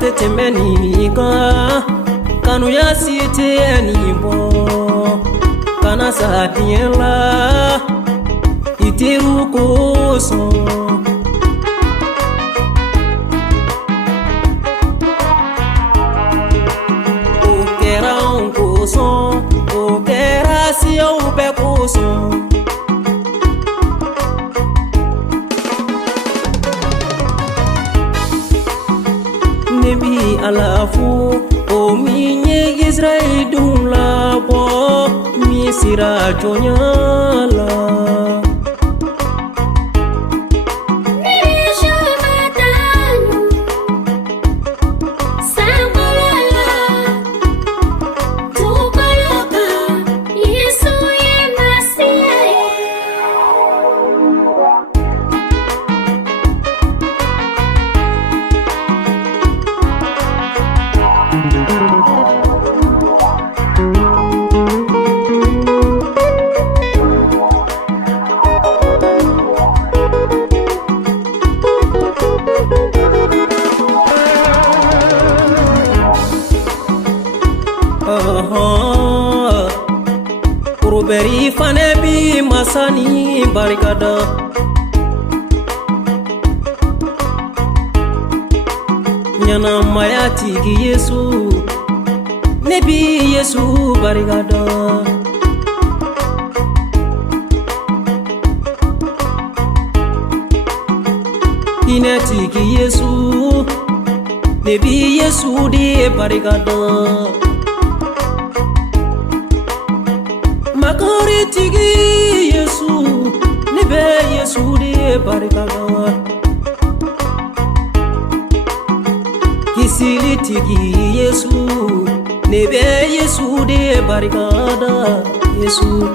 tetemeni ka kanu ya site ani bo kana sadiela itiru koso o kera un koso o kera si o be koso nebi alafu o minye Israel dum la bo mi sira jonyala Kuruberi fanebi masani barikada Nyana mayati ki Yesu Nebi Yesu barikada Inati ki Yesu Nebi Yesu di barikada Makari tigi Yesu Nebe Yesu di barikada Kisili tigi Yesu Nebe Yesu di barikada Yesu